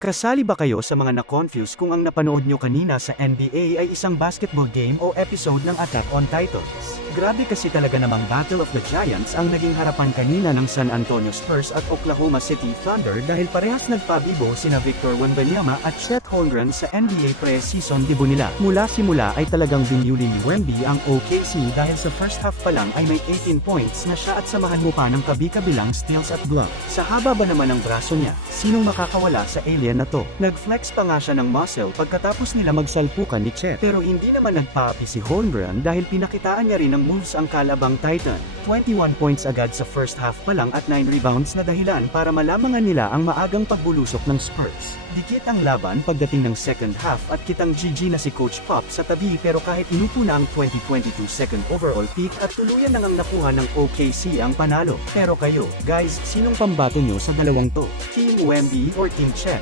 Kasali ba kayo sa mga na-confuse kung ang napanood nyo kanina sa NBA ay isang basketball game o episode ng Attack on Titans? Grabe kasi talaga namang Battle of the Giants ang naging harapan kanina ng San Antonio Spurs at Oklahoma City Thunder dahil parehas nagpabibo sina Victor Wembanyama at Chet Holmgren sa NBA pre-season debut nila. Mula simula ay talagang binuli ni Wemby ang OKC dahil sa first half pa lang ay may 18 points na siya at samahan mo pa ng kabi-kabilang steals at block. Sa haba ba naman ng braso niya, sinong makakawala sa alien na to? Nag-flex pa nga siya ng muscle pagkatapos nila magsalpukan ni Chet. Pero hindi naman nagpaapi si Holmgren dahil pinakitaan niya rin ng moves ang kalabang Titan. 21 points agad sa first half pa lang at 9 rebounds na dahilan para malamangan nila ang maagang pagbulusok ng Spurs. Dikit ang laban pagdating ng second half at kitang GG na si Coach Pop sa tabi pero kahit inupo na ang 2022 second overall pick at tuluyan nang ang nakuha ng OKC ang panalo. Pero kayo, guys, sinong pambato nyo sa dalawang to? Team Wemby or Team Chet?